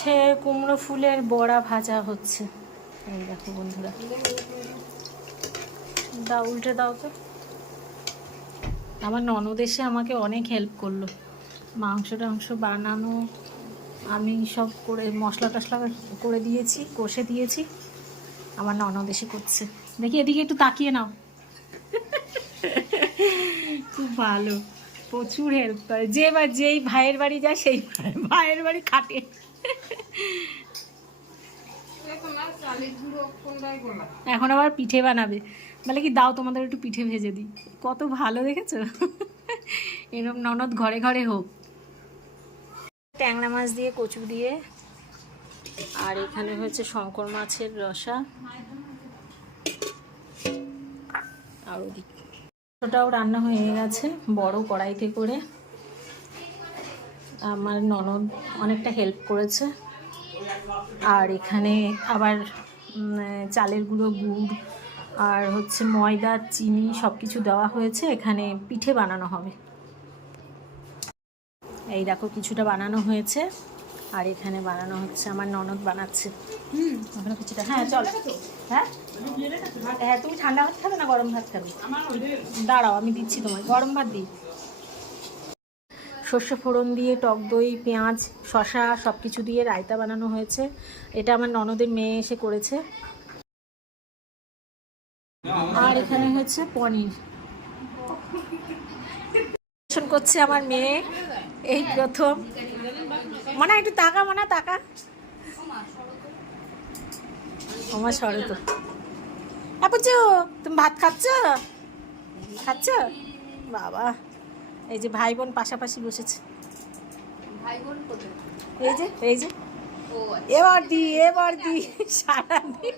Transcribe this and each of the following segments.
সে কুমড়ো ফুলের বড়া ভাজা হচ্ছে। এই দেখো বন্ধুরা, দাও উল্টে দাও তো। আমার ননদ এসে আমাকে অনেক হেল্প করলো, মাংস টাংস বানানো আমি সব করে মশলা টশলা করে দিয়েছি, কষে দিয়েছি, আমার ননদ এসে করছে। দেখি এদিকে একটু তাকিয়ে নাও। খুব ভালো, প্রচুর হেল্প করে। যেই ভাইয়ের বাড়ি যায় সেই ভাইয়ের বাড়ি খাটে। এখন আবার পিঠে বানাবে, বলে কি দাও তোমাদের একটু পিঠে ভেজে দিই। কত ভালো দেখেছো। এরকম ননদ ঘরে ঘরে হোক। ট্যাংরা মাছ দিয়ে কচু দিয়ে, আর এখানে হয়েছে শঙ্কর মাছের রসা, আর ওদিকে ওটাও রান্না হয়ে গেছে বড় কড়াইতে করে। আমার ননদ অনেকটা হেল্প করেছে। আর এখানে আবার চালের গুঁড়ো, গুড় আর হচ্ছে ময়দা, চিনি সব কিছু দেওয়া হয়েছে। এখানে পিঠে বানানো হবে। এই দেখো কিছুটা বানানো হয়েছে, আর এখানে বানানো হচ্ছে, আমার ননদ বানাচ্ছে। ওখানে কিছুটা, হ্যাঁ চল। হ্যাঁ হ্যাঁ, তুমি ঠান্ডা ভাত খাবে না গরম ভাত খাবে? দাঁড়াও আমি দিচ্ছি তোমায়, গরম ভাত দিই। সর্ষে ফোড়ন দিয়ে টক দই, পেঁয়াজ, শসা সব কিছু দিয়ে রায়তা বানানো হয়েছে। এটা আমার ননদের মেয়ে এসে করেছে। আর এখানে হচ্ছে পনির করছে আমার মেয়ে, এই প্রথম। মানে একটু তাকা, মানে তাকা আমার সরে তো। বুঝছো তুমি ভাত খাচ্ছ? বাবা, এই যে ভাই বোন পাশাপাশি বসেছে। এই যে এবার দি সারাদিন।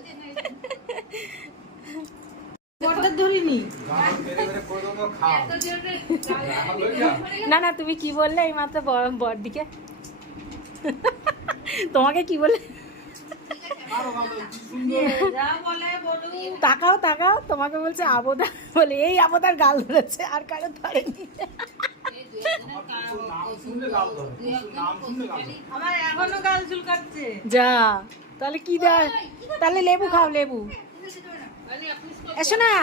না না, তুমি কি বললে এই মাত্র বড়দিকে? তোমাকে কি বলে? তাকাও, তোমাকে বলছে আবোদা বলে। এই আবোদার গাল ধরেছে, আর কারো ধরেনি। যা, তাহলে কি দেয়? তাহলে লেবু খাও, লেবু। এসো না।